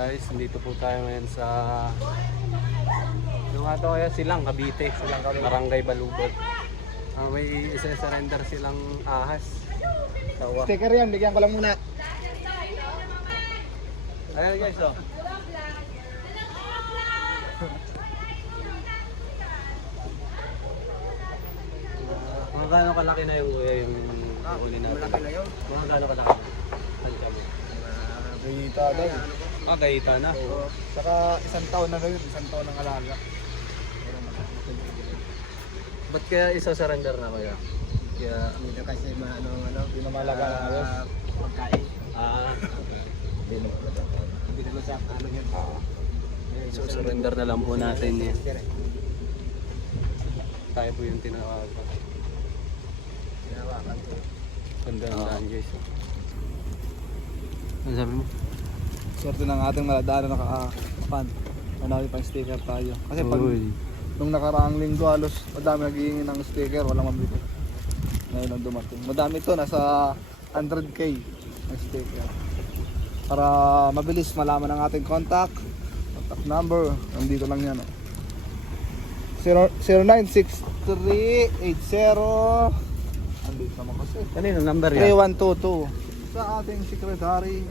guys, dito po tayo ngayon sa yung ato kaya silang Cavite, Barangay Balubot. May isa-surrender silang ahas. Tawa. Sticker yan, bigyan ko lang muna. Ayan guys, oh. Mga gaano kalaki na yung kuya yung huli natin? Malaki na yun. Mga gaano kalaki na? Halika mo. Gayita daw. Gayita na. Oo. Saka isang taon na ngayon, isang taon ng alaga. Ba't kaya isa-surrender na kaya? Kaya Dito kasi hindi na malaga na ayos. Pagkain. Hindi na sa ano yun. so surrender na lang po natin yan. Tayo po yung tinawagan. Tinawakan ko. Ganda ng daan guys. Ano sabi mo? Swerte ng ating maladaan na naka-fan. Manawin pang sticker tayo. Kasi pag nung nakaraang linggo halos madami naghihingi ng sticker, walang mabili. Ngayon ang dumating. Madami to, nasa 100k ng sticker. Para mabilis malaman ang ating contact number. Nandito lang yan. 096380 andito naman kasi. Kanino number yan? 3122 sa ating secretary.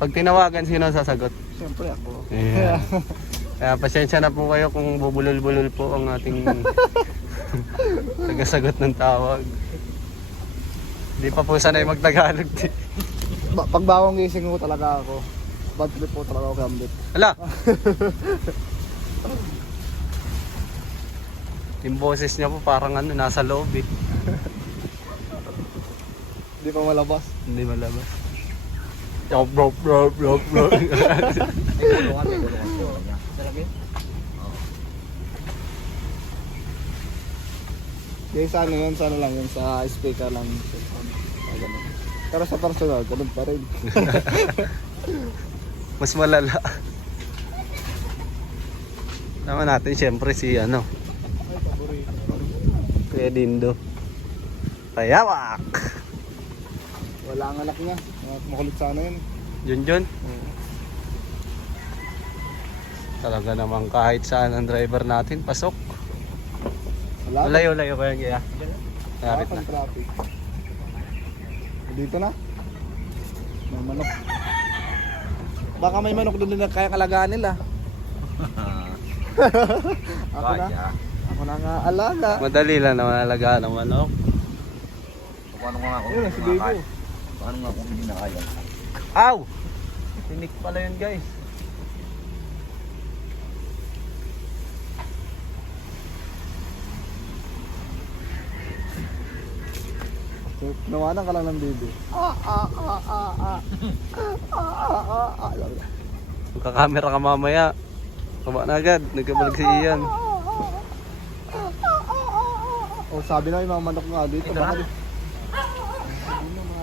Pag tinawagan, sino ang sasagot? Siyempre ako. Yeah. Kaya pasensya na po kayo kung bubulol-bulol po ang ating tagasagot ng tawag. Hindi pa po sanay mag-Tagalog. Pag bawang gising ko talaga ako. Bad trip po talaga ako gambit. Hala! Yung boses niya po parang ano, nasa loob eh. Hindi pa malabas. Hindi malabas. Yung bro. Yung sa ano yun, sa ano lang yun, sa speaker lang. Pero sa personal, ganun pa rin. Mas malala. Tama natin siyempre si ano, Ay, paborito. Kuya Dindo. Payawak! Wala ang anak niya. Makulit sa ano yun. Junjun. Talaga naman kahit saan ang driver natin, pasok. Wala. Layo ko yan kaya. Narit na. Ang traffic. Dito na. May manok. Baka may manok doon din na kaya kalagaan nila. Ako na nga alaga. Madali lang naman alagaan ng manok. Paano nga ako? Ayun, si Baby. Paano nga kung hindi na kaya? Aw! Tinik pala yun guys. Nawanan ka lang ng baby. Magkakamera ka mamaya. Kaba na agad. Nagkabalag si Ian. Oh, sabi na yung mga manok nga dito.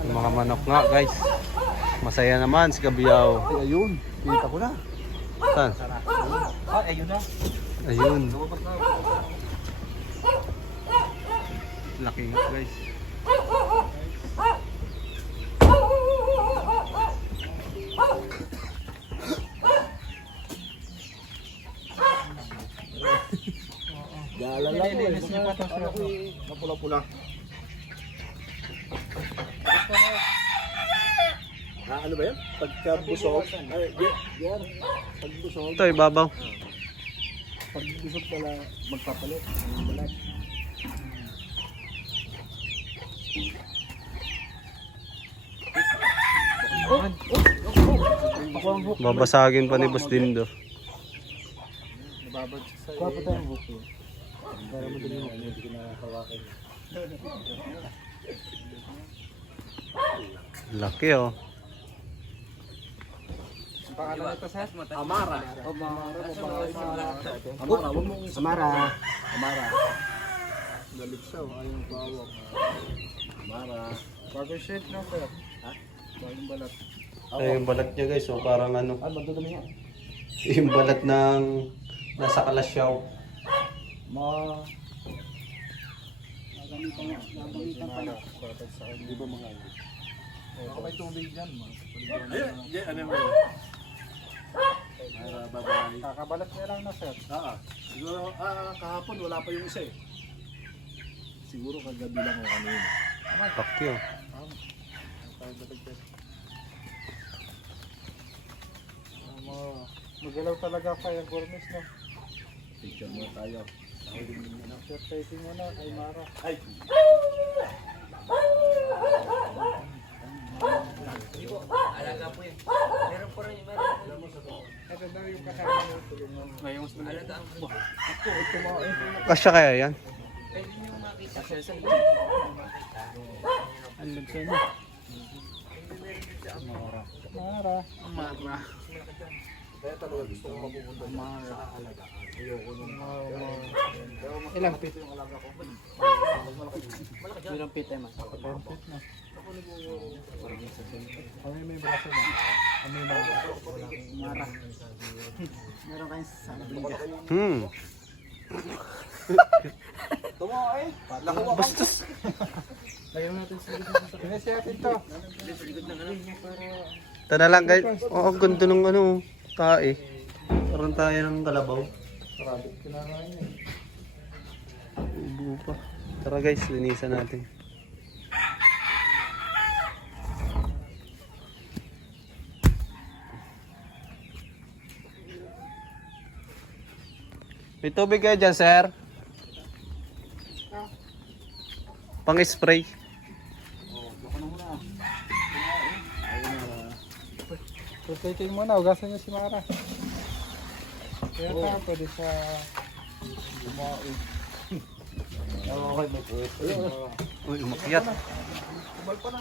Yung mga manok nga guys. Masaya naman si Kabiyaw. Ay, ayun. Kita ko na. Saan? Ayun na. Ayun. Laki nga guys. Gala lang ko eh. Mapula-pula. Ano ba yan? Pagkabusog? Ay, yan. Pagbusog. Ito ibabaw. Pagbusog pala magpapalit. Balat. Babasagin pa ni Boss Dindo. Nababad sa iyo. Kuha pa tayong buko. Para madali mo hindi ko nakakawakin. Laki oh. Pangalan ito sa Amara. Amara. Galit siya, ayaw pawak. Mara. Bagay shit na sir. Ha? Bagay balat. Ay, yung balat niya guys, so parang ano, Ah, magdudumi yan. yung balat ng nasa kalasyaw. Ma... Nagamitan pa na. Di ba mga yun? Baka may tubig dyan, ma. Ayun, ano mo? Bye-bye. Kakabalat niya lang na sir. Siguro, kahapon wala pa yung isa eh. Siguro kagabi lang o ano yun. Pakyo. Magalaw talaga Fire Gourmet no. Picture mo tayo. Sir, taking mo na kay Mara. Ay! Alaga po yun. Meron po rin, Ito daw yung kasama mo. Ngayon mas maliit. Kasya kaya yan? Pwede nyo makita siya sa Ang lagsa niya. Mara. Mara. Kaya talaga gusto ko mapupunta Mara. sa alaga. Ayoko nung Ilang feet? yung alaga ko. Ilang feet eh, mas? 10 feet na. Kami may braso na. Kami may Mara. Meron kayong sasabihin. Bastos. Lagyan natin sa Pinesi natin to. Ito na lang guys. Oh, ang ganda ng ano, tae. Parang tayo ng kalabaw. Rabbit kinakain eh. Ubo pa. Tara guys, linisan natin. May tubig kayo dyan, sir? Pang-spray. Rotating mo na, ugasan niyo si Mara. Kaya ka, pwede siya lumaoy. Okay, may puwet. Uy, umakyat. Kubal pa na.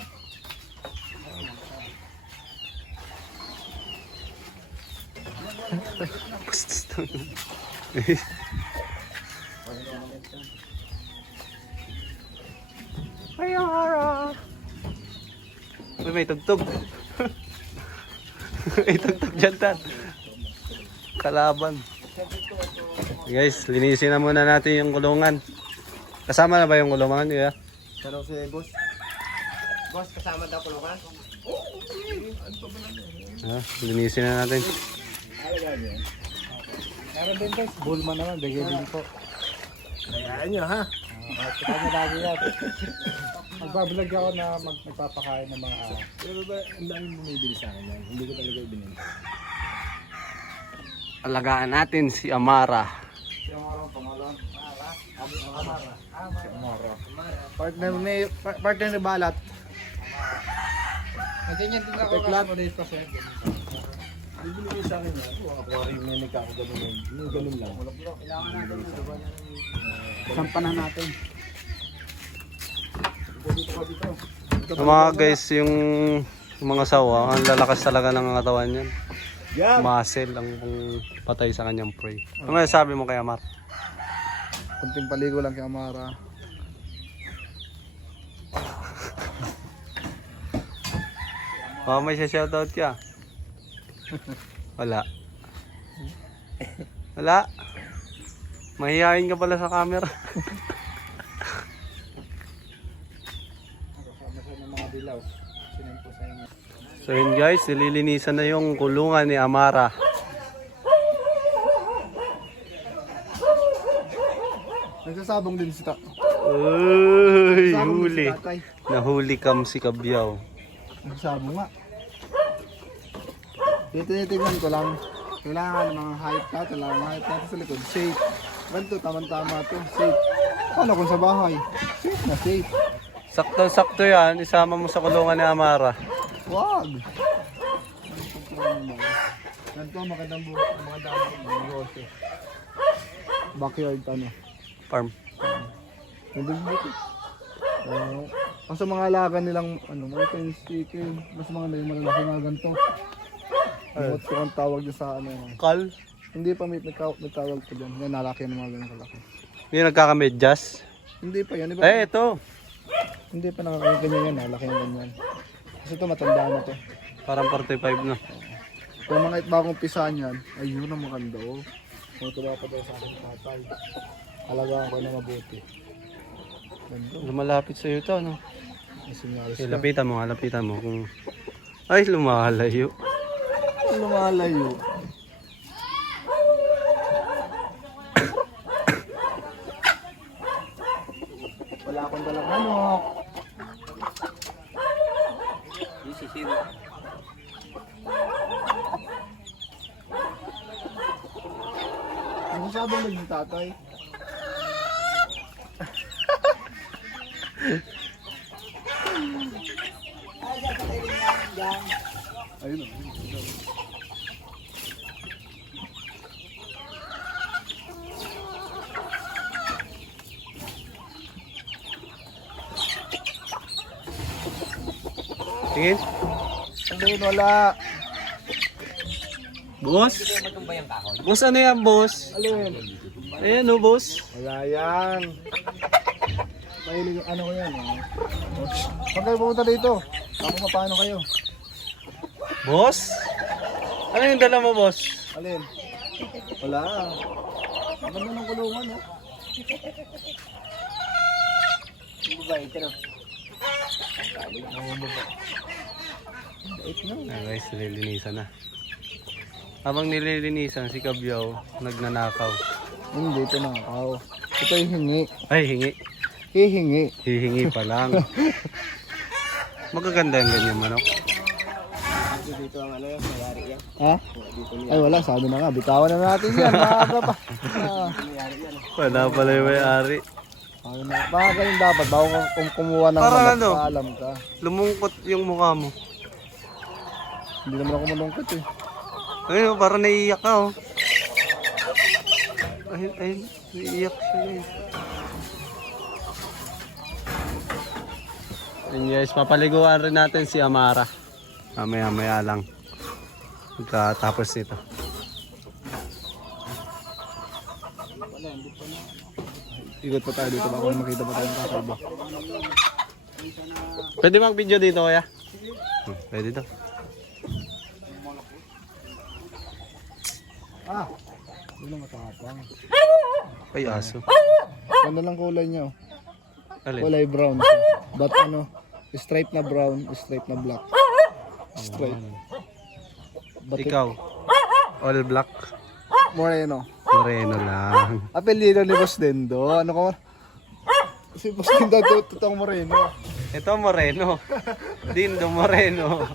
Bastos. Ay, Mara. Uy, may tugtog. May tugtog dyan, Tan. Kalaban. Guys, linisin na muna natin yung kulungan. Kasama na ba yung kulungan? Yeah. Pero si boss. Boss, kasama daw kulungan? Linisin na natin. Meron din guys, Bullman naman, bigay din po. Kayaan nyo ha. At kanya lagi yan. Magbablog ako na magpapakain ng mga Pero ba, ang daming bumibili sa akin yan. Hindi ko talaga ibinili. Alagaan natin si Amara. yung araw pangalan. Partner ni Balat. Ganyan din ako kasi days pa sir. Bibili sa akin yan. Kung aquarium na nagkakaganon yun. Yung ganun lang. Kailangan natin sampanan natin. Yung mga guys, yung mga sawa, ang lalakas talaga ng katawan yan. Yan! Muscle ang patay sa kanyang prey. Ano sabi mo kay Amar? Kunting paligo lang kay Amara. Oh, may shoutout ka. Wala. Wala. Mahihain ka pala sa camera. Kasama siya ng mga dilaw. Sinimpo sa inyo. So yun guys, nililinisan na yung kulungan ni Amara. Nagsasabong din si Uy, Sabong huli. si tatay. Nahuli kam si Kabyaw. Nagsasabong nga. Tinitignan ko lang. Kailangan ng mga height natin. Kailangan ng height natin sa likod. Safe. Ganito, tama-tama to. Safe. Paano kung sa bahay? Safe na safe. Sakto-sakto yan, isama mo sa kulungan ni Amara. Wag! Ganito, magandang buhay. Magandang negosyo. Backyard ano. Farm. Hindi buti. Ang sa mga alaga nilang ano, mga yung sticker, mas mga malalaki mga ganito. Ano ko ang tawag niya sa ano. Kal? Hindi pa may tawag ko diyan. Yan nalaki ng mga ganito kalaki. Yung nagkakamedyas? Hindi pa yan, iba. Eh, ito. Hindi pa nakakaganyan yan, nalaki ng ganyan. Kasi ito matanda na to. Parang 45 na. Kung mga bagong pisahan yan, ay yun ang maganda oh. Kung ito pa daw sa akin tatay. Alagaan ko na mabuti. Ganda. Lumalapit sa'yo ito, no? Masinyalis Eh, ka. lapitan mo. Kung... Ay, lumalayo. Lumalayo. dalang manok. Sisiro. Ano sabi mo yung tatay? Ayun o. Tingin. Ayun, wala. Boss? Matumbay ang kahoy. Boss, ano yan, boss? Alin? Ayan, oh, boss. Wala yan. Mahilig ano ko yan. Pag kayo pumunta dito, ako paano kayo? Boss? Ano yung dala mo, boss? Alin? Wala. Ang ganda ng kulungan, no? Yung babae, pero. Bait na. Ah, guys, nililinisan na. Habang nililinisan, si Kabyaw, nagnanakaw. Hindi, ito na ako. Ito yung hingi. Ay, hingi. Hihingi. Hihingi pa lang. Magaganda yung ganyan manok. Dito ang ano yung mayari yan. Ha? Ay wala, sabi na nga. Bitawan na natin yan. Maaga pa. Wala pala yung may-ari. Ano na? Baka ganun dapat. Bago ka kumuha ng Parang manok, ano? alam ka. Lumungkot yung mukha mo. Hindi naman ako malungkot eh. Ayun, parang naiiyak ka, oh. Ayun, ayun. Naiiyak siya, guys. Ayun, guys. Papaliguan rin natin si Amara. Mamaya-maya lang. Tapos nito. Ikot pa tayo dito. Baka makita pa tayong kakaiba. Pwede mag-video dito, kuya? Pwede to. Ah! Yun ang matapang. Ay, aso. Ganda lang kulay niya. Oh. Alin? Kulay brown. But ano, stripe na brown, stripe na black. Stripe. But Ikaw? All black? Moreno. Moreno lang. Apelido ni Boss Dendo. Ano ko? Si Boss Dendo, totoong Moreno. Ito, Moreno. Dindo Moreno.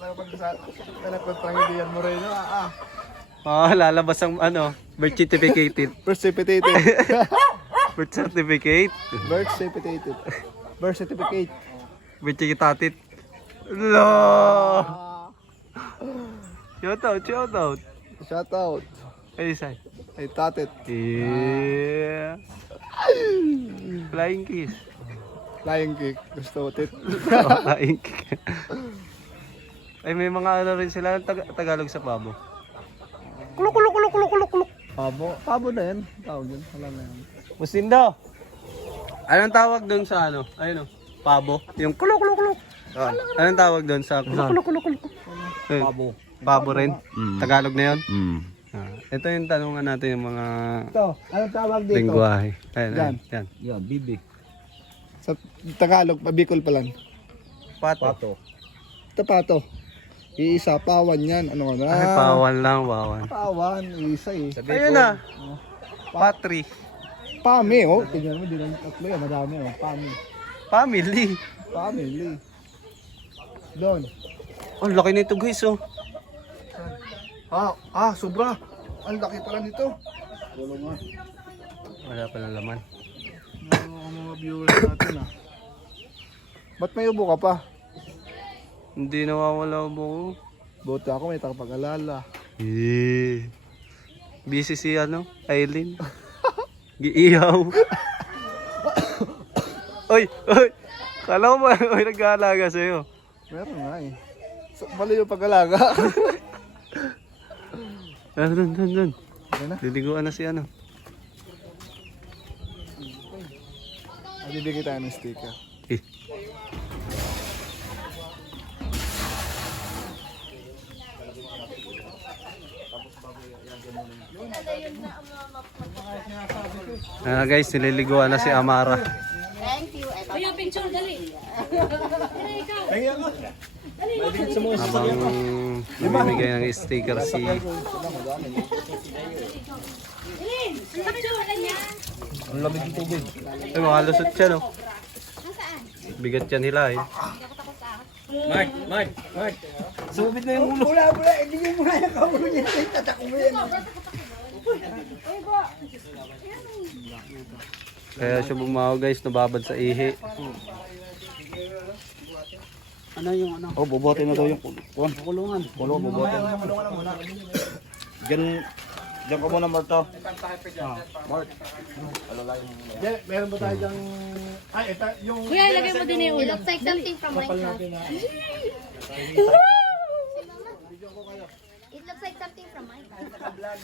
Nagkontrang hindi yan Moreno. Oh, lalabas ang ano, birth certificate. Birth certificate. Birth certificate. Birth certificate. Birth certificate. Birth certificate. No! Shout out, shout out. Shout out. Ay, say. Ay, tatit. Yeah. Flying kiss. Flying kick. Gusto utit. Flying kiss. Ay, may mga ano rin sila, Tagalog sa pabo. Kulok, kulok, kulok, kulok, kulok, kulok. Pabo. Pabo na yan. Tawag yun. Wala na yan. Musindo. Anong tawag doon sa ano? Ayun o. Pabo. Yung kulok, kulok, kulok. Anong tawag doon sa kulok, kulok, kulok, kulok? Pabo. Pabo rin? Tagalog na yun? Ito yung tanungan natin yung mga Ito. Anong tawag dito? lingwahe. Ayan, Yan. yan. Yan, bibi. Sa Tagalog, Bicol pa lang. Pato. Ito pato. Iisa, pawan yan. Ano ka na? Ay, pawan lang, pawan. Pawan, isa eh. Ayun na. Patri. Pami, oh. Tignan mo, di lang tatlo yan. Madami, oh. Pami. Family. Family. Doon. Oh, laki nito guys, oh. Sobra. Ang laki pala nito. Wala nga. Wala pa ng laman. Ang mga viewers natin, Ba't may ubo ka pa? Hindi nawawala mo. Buti ako, may takapag-alala. Eh. Busy si ano, Aileen. Giiyaw. Oy, oy. Kala mo ba may nag-aalaga sa'yo? Meron nga eh. Mali yung pag-alaga. Doon. Ano na? Liliguan na si ano. Bibigay tayo ng sticker. Eh. Guys, nililiguan na si Amara. Thank you. Ay, picture, dali. Habang namimigay ng sticker si... Picture, ganyan. Ay, mga lusot siya, no? Bigat yan nila eh. Mark. Sumabit na yung ulo. Wala, hindi mo na yung kaulo niya. Tatakbo mo yan. Kaya siya bumaho guys, nababad sa ihi. Oh, bubote na daw yung kulungan. Bubote. Diyan ka muna, Marto. Meron ba tayo dyang... Ay, ito yung... Kuya, ilagay mo din yung ulo. It looks like something from Minecraft. It looks like something from Minecraft.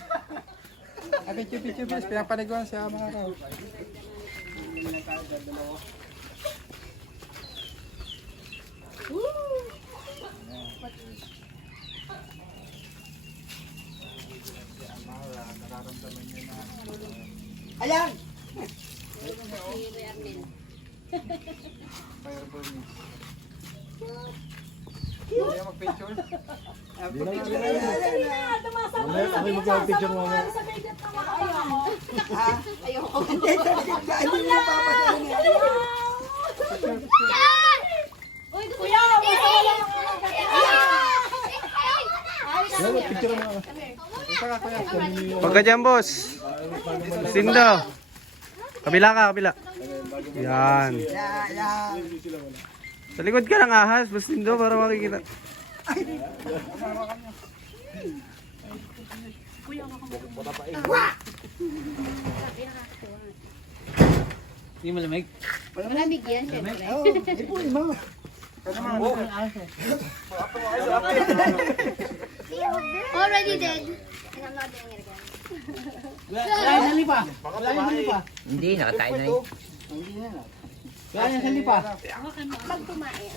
Ate Chupi-Chupi, pinapaniguan siya mga raw. Ayan! Ako yung magpapicture mo. Ayoko. Hindi mo papasahin yan. Uy, kuya! Picture mo. Pagka dyan boss. Sindo. Kabila ka, kabila. Yan. Sa likod ka ng ahas, Sindo, para makikita. Hindi mo lamig. Malamig yan, syempre. Already dead. And I'm not doing it again. Hindi, nakatayo na yun. Pag kumain,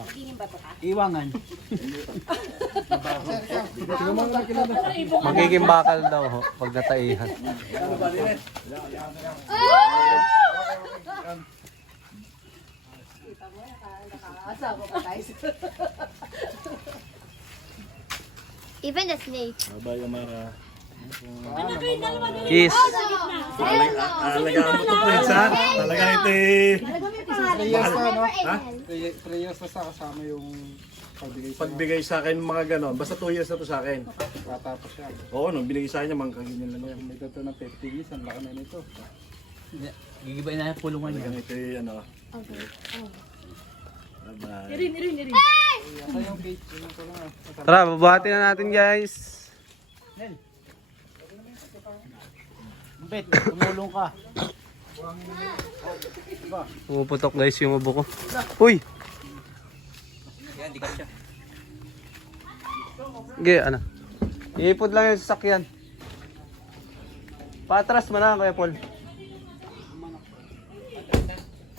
magiging bato ka. Magiging bakal daw ho, pag nataihan. Even the snake. Babay, Amara. Kiss. Talaga mo ito, Prince, ha? Talaga ito eh. Never ate 3 years basta kasama yung pagbigay sa Pagbigay sa akin mga ganon, basta 2 years na to sa akin. katapos siya. Oo, nung binigay sa akin, mga kaganyan lang yan. May totoo ng 50 years, ang laki na nito. Gigibay na yung pulungan Talaga niya. ito eh, ano. Okay. Bye-bye. Asa yung page, yun ko lang. Tara, babati na natin guys. Bet, tumulong ka. Pumuputok guys yung ubo ko. Uy! Yan, di ka siya. Sige, ano? Iipod lang yung sasakyan. Patras mo na, Kuya Paul.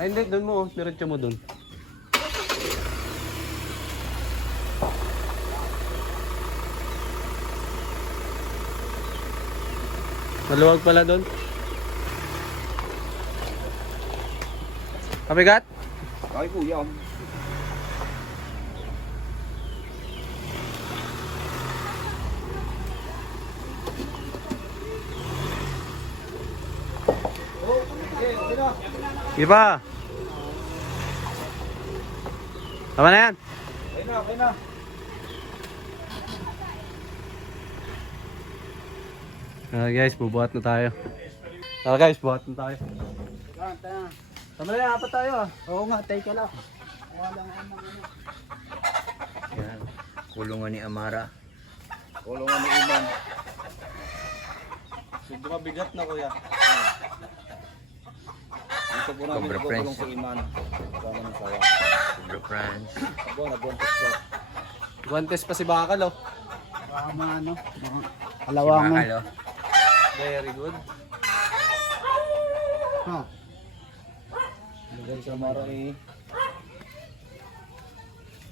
Ay, hindi. Doon mo, oh. Diretso mo doon. Maluwag pala doon. Kabigat? Ay, kuya. Iba. Tama na yan. Okay na. Guys, bubuhat na tayo. Tara guys, buhat na tayo. Tama na yan, apat tayo ah. Oo nga, take ka lang. Yan. Kulungan ni Amara. Kulungan ni Iman. Medyo mabigat na kuya. Dito po namin Cobra nagkukulong Friends. si Iman. Kasama ng sawa. Cobra France. Ako, nag-contest ko. Guantes pa si Bakal oh. Alawangan. Si Bakal, oh. Very good. Maganda sa Mara eh.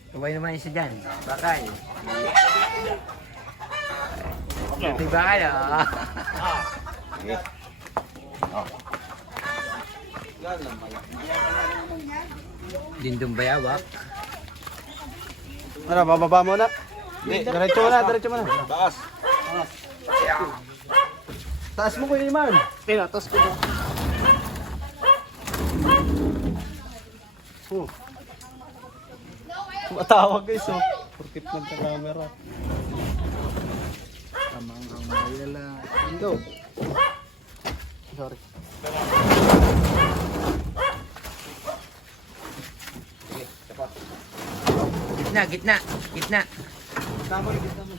Sabay naman isa dyan. Bakal. Si Bakal, oh. Lindong bayawak. Ano, bababa mo na. Hindi, diretso mo na, diretso mo na. Taas. Taas mo Kuya Iman. Taas ko ba? Oh. Matawag guys, oh. Porkit nagka-camera. Tamang ang mayala. Indo. Sorry. Gitna, gitna, gitna.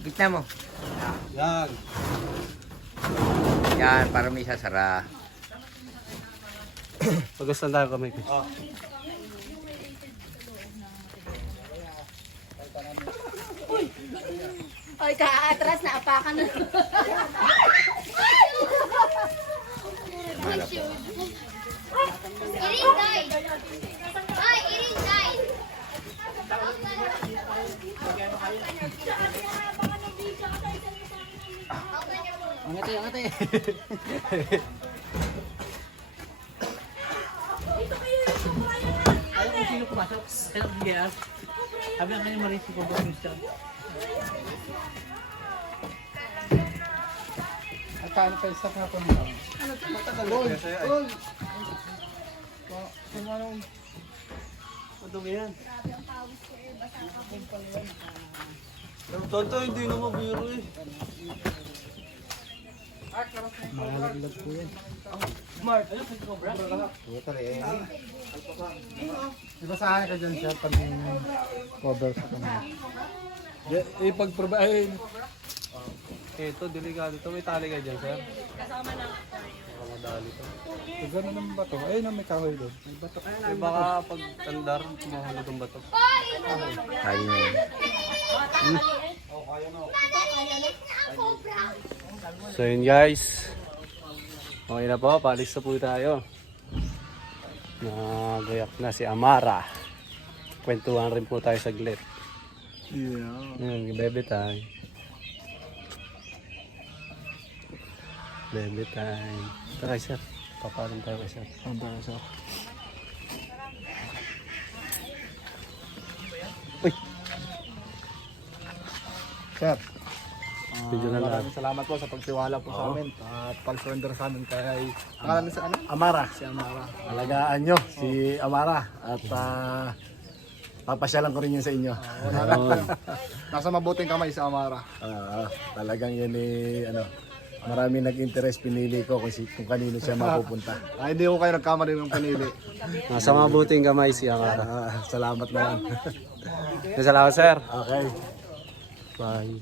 Gitna mo. Yan. Yan, para may sasara. Pagastan tayo kamay ko. Ay, kaatras na apakan na. Irin died. Ay, Irin died. Angate, angate. Ayaw kung sino pumasok. Ayaw kung gas. Sabi ang kanyang marin si Bobo Christian. At paano pa isa ka pa nila? Oy, oy. Madumi yan. Tonto, hindi na mabiro eh. Malaglag po yan. Ibasahan ka dyan siya pag cover sa kanya. Ipag-provide. Ito, delikado to. May tali ka dyan, sir. Kasama na. Madali to. Gano'n naman ba ito? Ayun na may kahoy doon. May bato. Eh, baka pag tandar, mahulog ang bato. Kaya mo yun. So yun guys. Okay na po, paalis na po tayo. Nagayak na si Amara. Kwentuhan rin po tayo saglit. Yeah. Bebe time. Bebe time. Tara sir, paparin tayo kay sir. Ang ba siya? Uy! Sir. Video na lahat. Maraming salamat po sa pagtiwala po sa amin at pag-surrender sa amin kay pangalan sa ano? Amara. Si Amara. Alagaan nyo si Amara at papasyalan ko rin yun sa inyo. Nasa mabuting kamay si Amara. Talagang yun ano, marami nag-interest, pinili ko kung kanino siya mapupunta. Hindi ko kayo nagkamali ng pinili. Nasa mabuting kamay si Amara. Salamat naman. Salamat sir. Okay. Bye.